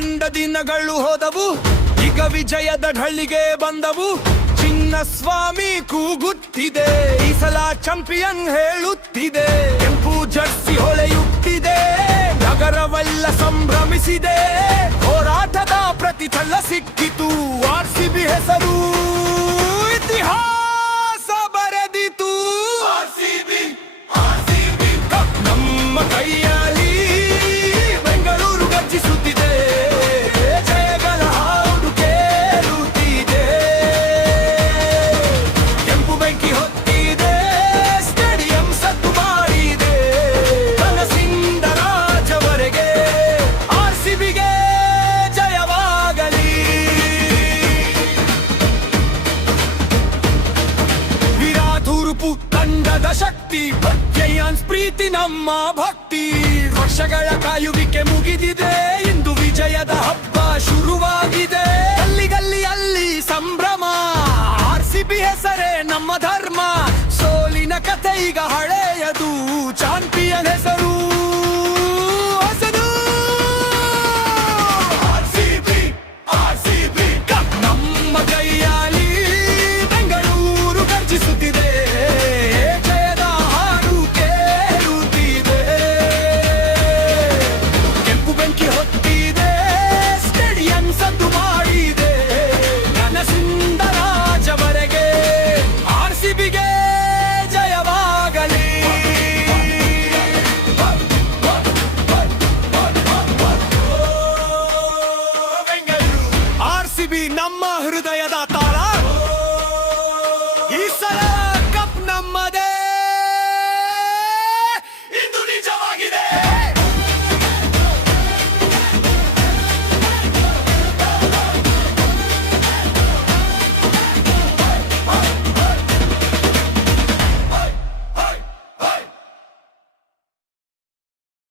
ಕಂಡ ದಿನಗಳು ಹೋದವು, ಈಗ ವಿಜಯದ ಢಳ್ಳಿಗೆ ಬಂದವು. ಚಿನ್ನಸ್ವಾಮಿ ಕೂಗುತ್ತಿದೆ, ಈ ಸಲ ಚಾಂಪಿಯನ್ ಹೇಳುತ್ತಿದೆ. ಕೆಂಪು ಜರ್ಸಿ ಹೊಳೆಯುತ್ತಿದೆ, ನಗರವೆಲ್ಲ ಸಂಭ್ರಮಿಸಿದೆ. ಹೋರಾಟದ ಪ್ರತಿಫಲ ಸಿಕ್ಕಿತು, ಆರ್ಸಿಬಿ ಹೆಸರು ಇತಿಹಾಸ ಬರೆದಿತು. ಕಪ್ ನಮ್ಮ ಕೈಯಲ್ಲಿ, ಬೆಂಗಳೂರು ಗರ್ಜಿಸುತ್ತಿದೆ, ಜಯಗಳ ಹಾಡು ಕೇಳುತ್ತಿದೆ. ಕೆಂಪು ಬೆಂಕಿ ಹೊತ್ತಿದೆ, ಸ್ಟೇಡಿಯಂ ಸದ್ದು ಮಾಡಿದೆ. ಕನಸಿಂದ ರಾಜವರೆಗೆ ಆರ್ಸಿಬಿಗೆ ಜಯವಾಗಲಿ. ವಿರಾಟ್ ಉರುಪು ತಂಡದ ಶಕ್ತಿ, ಜಯಾನ್ಸ್ ಪ್ರೀತಿ ನಮ್ಮ ಭಕ್ತಿ. ವರ್ಷಗಳ ಕಾಯುವಿಕೆ ಮುಗಿದಿದೆ, ಇಂದು ವಿಜಯದ ಹಬ್ಬ ಶುರುವಾಗಿದೆ. ಗಲ್ಲಿ ಸಂಭ್ರಮ, ಆರ್ಸಿಬಿ ಹೆಸರೇ ನಮ್ಮ ಧರ್ಮ. ಸೋಲಿನ ಕಥೆ ಈಗ ಹಳೆಯದು, ಚಾಂಪಿಯನ್ ಹೆಸರು ಹೊಸದು. ಕಪ್ ನಮ್ಮ ಕೈಯಲ್ಲಿ, ಬೆಂಗಳೂರು ಗರ್ಜಿಸುತ್ತಿದೆ, ಜಯದ ಹಾಡು ಕೇಳುತ್ತಿದೆ. ಕೆಂಪು ಬೆಂಕಿ ಹೊತ್ತಿದೆ, ಸ್ಟೇಡಿಯಂ ಸದ್ದು ಮಾಡಿದೆ. ಕನಸಿಂದ ರಾಜವರೆಗೆ ಆರ್ಸಿಬಿಗೆ ಜಯವಾಗಲಿ. ಆರ್ಸಿಬಿ ನಮ್ಮ ಹೃದಯದ